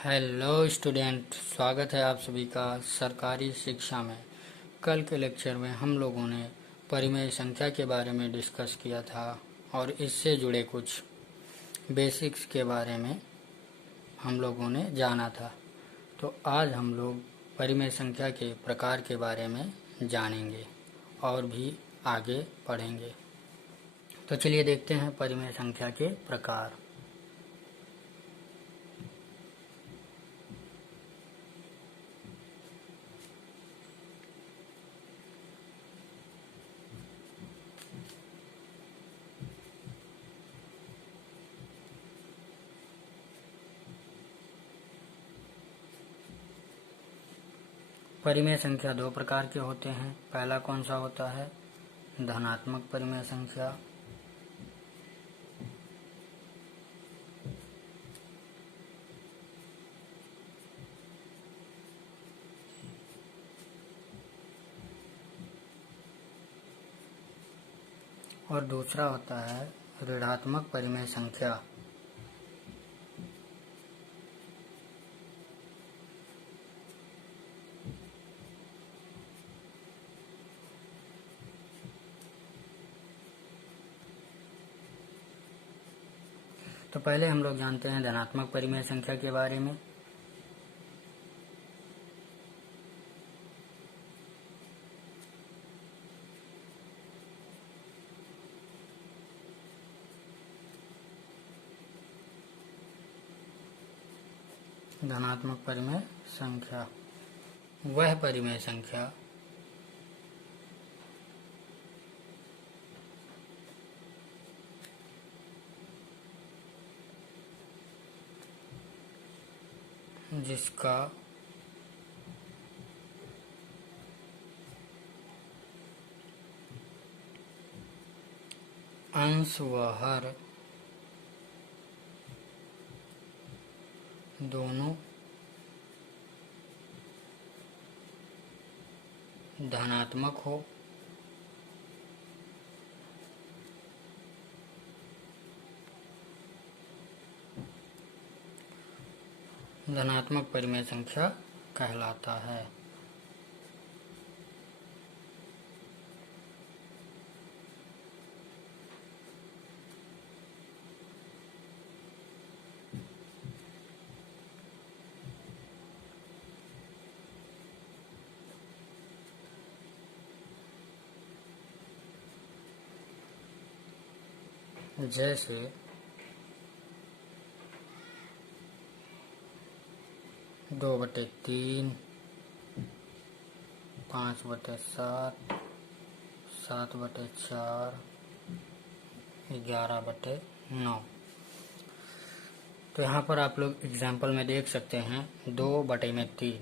Hello student, स्वागत है आप सभी का सरकारी शिक्षा में। कल के लेक्चर में हम लोगों ने परिमेय संख्या के बारे में डिस्कस किया था और इससे जुड़े कुछ बेसिक्स के बारे में हम लोगों ने जाना था। तो आज हम लोग परिमेय संख्या के प्रकार के बारे में जानेंगे और भी आगे पढ़ेंगे। तो चलिए देखते हैं परिमेय संख्या के प्रकार। परिमेय संख्या दो प्रकार के होते हैं। पहला कौन सा होता है? धनात्मक परिमेय संख्या। और दूसरा होता है ऋणात्मक परिमेय संख्या। तो पहले हम लोग जानते हैं धनात्मक परिमेय संख्या के बारे में। धनात्मक परिमेय संख्या वह परिमेय संख्या जिसका अंश व हर दोनों धनात्मक हो धनात्मक परिमेय संख्या कहलाता है। जैसे 2/3, 5/7, 7/4, 11/9। तो यहाँ पर आप लोग एग्जाम्पल में देख सकते हैं 2/3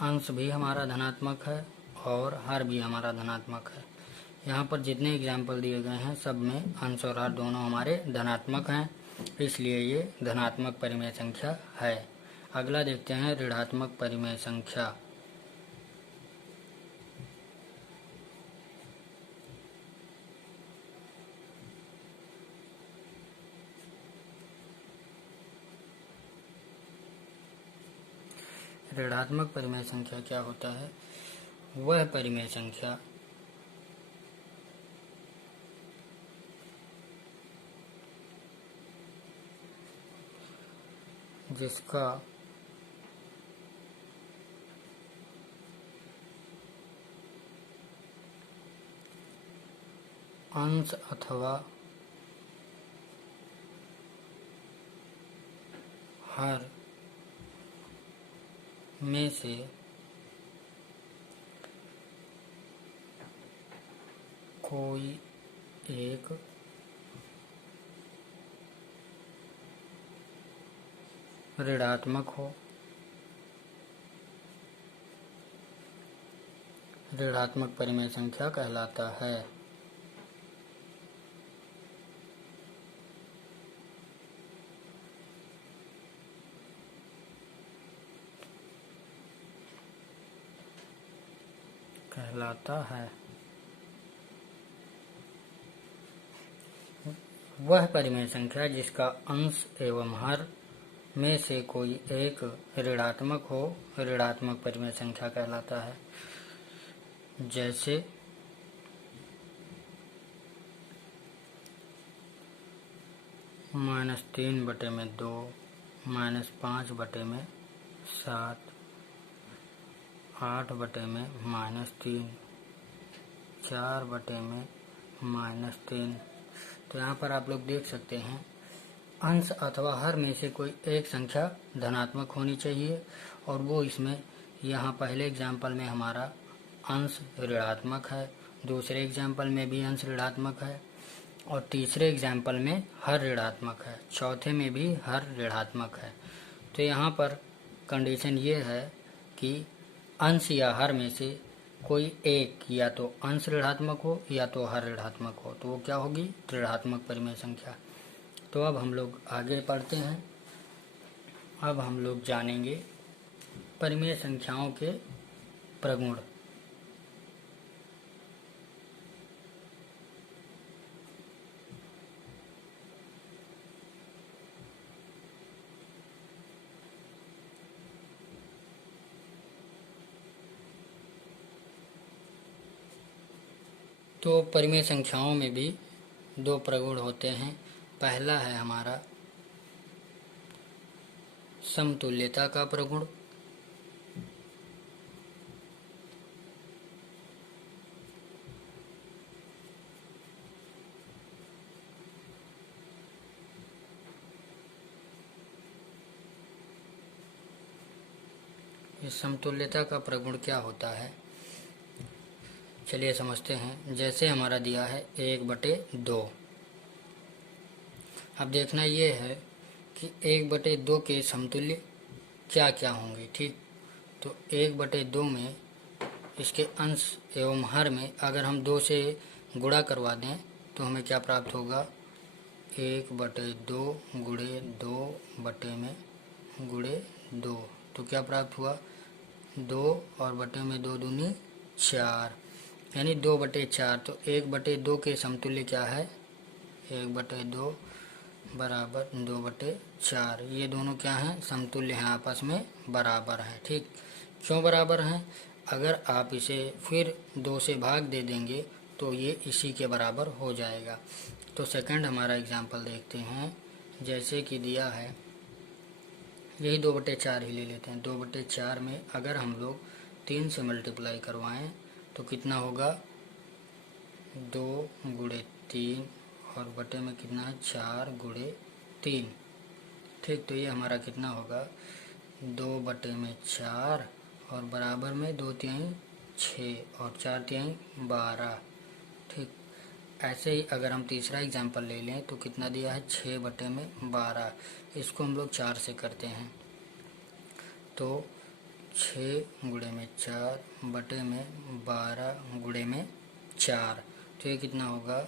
अंश भी हमारा धनात्मक है और हर भी हमारा धनात्मक है। यहाँ पर जितने एग्जाम्पल दिए गए हैं सब में अंश और हर दोनों हमारे धनात्मक हैं, इसलिए ये धनात्मक परिमेय संख्या है। अगला देखते हैं ऋणात्मक परिमेय संख्या। ऋणात्मक परिमेय संख्या क्या होता है? वह परिमेय संख्या जिसका अंश अथवा हर में से कोई एक ऋणात्मक हो। ऋणात्मक परिमेय संख्या कहलाता है। वह परिमेय संख्या जिसका अंश एवं हर में से कोई एक ऋणात्मक हो, ऋणात्मक परिमेय संख्या कहलाता है। जैसे -3/2, -5/7, 8/-3, 4/-3। तो यहाँ पर आप लोग देख सकते हैं अंश अथवा हर में से कोई एक संख्या धनात्मक होनी चाहिए, और वो इसमें यहाँ पहले एग्जाम्पल में हमारा अंश ऋणात्मक है, दूसरे एग्जाम्पल में भी अंश ऋणात्मक है, और तीसरे एग्जाम्पल में हर ऋणात्मक है, चौथे में भी हर ऋणात्मक है। तो यहाँ पर कंडीशन ये है कि अंश या हर में से कोई एक या तो अंश ऋणात्मक हो या तो हर ऋणात्मक हो, तो वो क्या होगी? ऋणात्मक परिमेय संख्या। तो अब हम लोग आगे पढ़ते हैं। अब हम लोग जानेंगे परिमेय संख्याओं के प्रगुण। तो परिमेय संख्याओं में भी दो प्रगुण होते हैं। पहला है हमारा समतुल्यता का प्रगुण, इस समतुल्यता का प्रगुण क्या होता है, चलिए समझते हैं। जैसे हमारा दिया है 1/2। अब देखना ये है कि 1/2 के समतुल्य क्या क्या होंगे। ठीक, तो 1/2 में इसके अंश एवं हर में अगर हम 2 से गुणा करवा दें तो हमें क्या प्राप्त होगा? 1/2 गुणे 2/2 तो क्या प्राप्त हुआ? 2 और बटे में 2 दूनी 4, यानी 2/4। तो 1/2 के समतुल्य क्या है? 1/2 बराबर 2/4। ये दोनों क्या हैं? समतुल्य हैं, आपस में बराबर हैं। ठीक, क्यों बराबर हैं? अगर आप इसे फिर 2 से भाग दे देंगे तो ये इसी के बराबर हो जाएगा। तो सेकंड हमारा एग्जाम्पल देखते हैं। जैसे कि दिया है, यही 2/4 ही ले लेते हैं। 2/4 में अगर हम लोग 3 से मल्टीप्लाई करवाएं तो कितना होगा? 2 गुणे 3 और बटे में कितना है? 4 गुणे 3। ठीक, तो ये हमारा कितना होगा? 2/4 और बराबर में 2×3 6 और 4×3 12। ठीक, ऐसे ही अगर हम तीसरा एग्जाम्पल ले लें तो कितना दिया है? 6/12। इसको हम लोग 4 से करते हैं तो 6 गुणे में 4 बटे में 12 गुणे में 4। तो ये कितना होगा?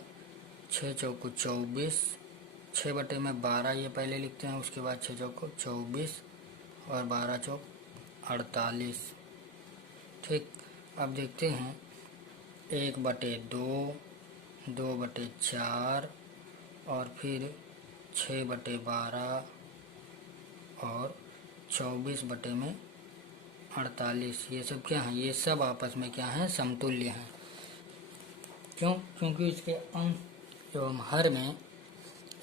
6 चौको 24, 6/12 ये पहले लिखते हैं, उसके बाद 6 चौको 24 और 12 चौक 48। ठीक, अब देखते हैं 1/2, 2/4 और फिर 6/12 और 24/48। ये सब क्या हैं? ये सब आपस में क्या हैं? समतुल्य हैं। क्यों? क्योंकि इसके अंश एवं हर में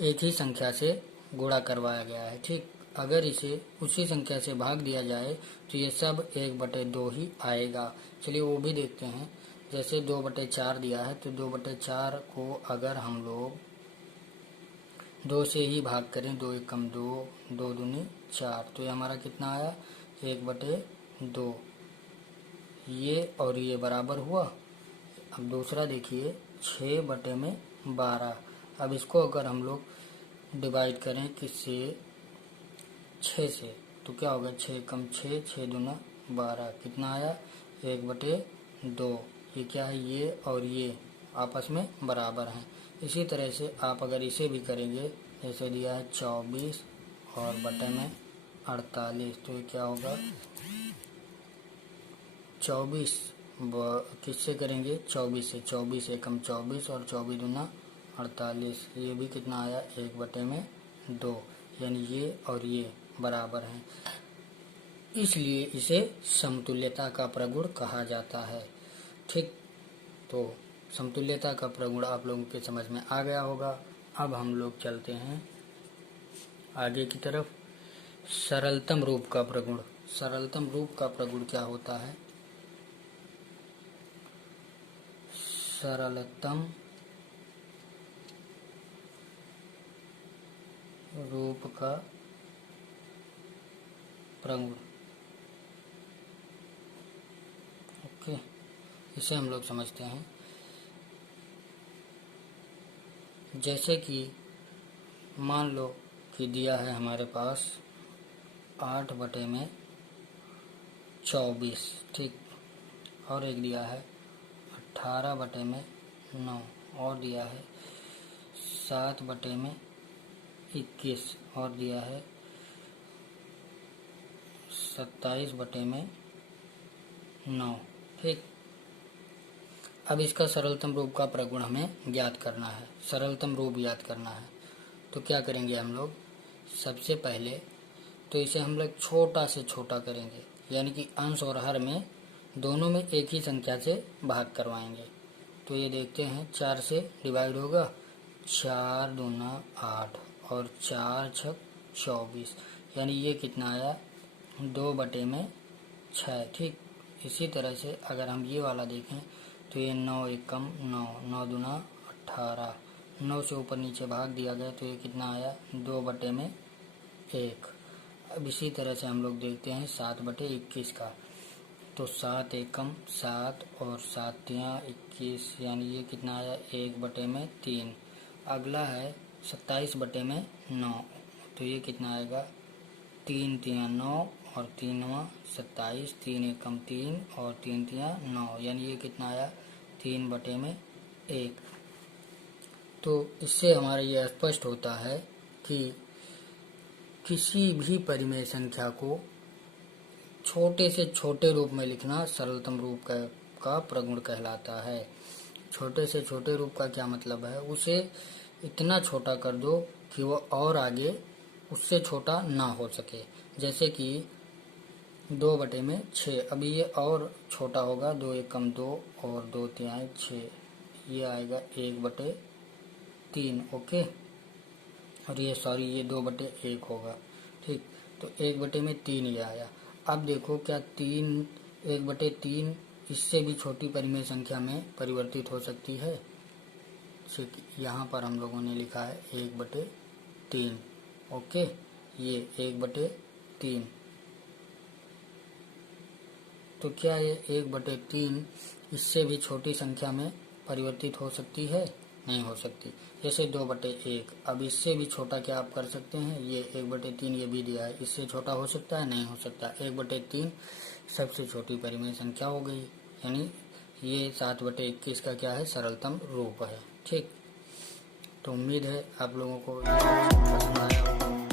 एक ही संख्या से गुणा करवाया गया है। ठीक, अगर इसे उसी संख्या से भाग दिया जाए तो ये सब 1/2 ही आएगा। चलिए वो भी देखते हैं। जैसे 2/4 दिया है तो 2/4 को अगर हम लोग 2 से ही भाग करें, 2 एकम 2, 2 दूनी 4, तो ये हमारा कितना आया? 1/2। ये और ये बराबर हुआ। अब दूसरा देखिए 6/12। अब इसको अगर हम लोग डिवाइड करें किससे? 6 से, तो क्या होगा? 6 एकम 6, 6 दूना 12, कितना आया? 1/2। ये क्या है? ये और ये आपस में बराबर हैं। इसी तरह से आप अगर इसे भी करेंगे, जैसे दिया है 24 और बटे में 48, तो ये क्या होगा? 24 किससे करेंगे? 24 से। 24 एकम 24 और 24 दूना 48, ये भी कितना आया? 1/2, यानी ये और ये बराबर हैं, इसलिए इसे समतुल्यता का प्रगुण कहा जाता है। ठीक, तो समतुल्यता का प्रगुण आप लोगों के समझ में आ गया होगा। अब हम लोग चलते हैं आगे की तरफ। सरलतम रूप का प्रगुण। सरलतम रूप का प्रगुण क्या होता है? सरलतम रूप का प्रगुण, ओके, इसे हम लोग समझते हैं। जैसे कि मान लो कि दिया है हमारे पास 8/24, ठीक, और एक दिया है 18/9, और दिया है 7/21, और दिया है 27/9, ठीक। अब इसका सरलतम रूप का प्रगुण हमें ज्ञात करना है, सरलतम रूप ज्ञात करना है। तो क्या करेंगे हम लोग? सबसे पहले तो इसे हम लोग छोटा से छोटा करेंगे, यानी कि अंश और हर में दोनों में एक ही संख्या से भाग करवाएंगे। तो ये देखते हैं, 4 से डिवाइड होगा, 4 दूना 8 और 4 छक 24, यानी ये कितना आया? 2/6, ठीक। इसी तरह से अगर हम ये वाला देखें तो ये 9 एकम 9, 9 दूना 18, 9 से ऊपर नीचे भाग दिया गया तो ये कितना आया? 2/1। अब इसी तरह से हम लोग देखते हैं 7/21 का, तो 7 एकम 7 और 7 तिया 21, यानी ये कितना आया? 1/3। अगला है 27/9, तो ये कितना आएगा? 3 तिया 9 और 3 27, 3 एकम 3 और 3 तिया 9, यानी ये कितना आया? 3/1। तो इससे हमारा यह स्पष्ट होता है कि किसी भी परिमेय संख्या को छोटे से छोटे रूप में लिखना सरलतम रूप का प्रगुण कहलाता है। छोटे से छोटे रूप का क्या मतलब है? उसे इतना छोटा कर दो कि वो और आगे उससे छोटा ना हो सके। जैसे कि 2/6, अभी ये और छोटा होगा, 2 एकम 2 और 2 तिहाई 6, ये आएगा 1/3, ओके। और ये ये 2/1 होगा, ठीक। तो 1/3 ये आया। अब देखो, क्या 1/3 इससे भी छोटी परिमेय संख्या में परिवर्तित हो सकती है? यहाँ पर हम लोगों ने लिखा है 1/3, ओके, ये 1/3। तो क्या ये 1/3 इससे भी छोटी संख्या में परिवर्तित हो सकती है? नहीं हो सकती। जैसे 2/1, अब इससे भी छोटा क्या आप कर सकते हैं? ये 1/3 ये भी दिया है, इससे छोटा हो सकता है? नहीं हो सकता। 1/3 सबसे छोटी परिमेय संख्या हो गई, यानी ये 7/21 का क्या है? सरलतम रूप है, ठीक। तो उम्मीद है आप लोगों को पसंद आया होगा।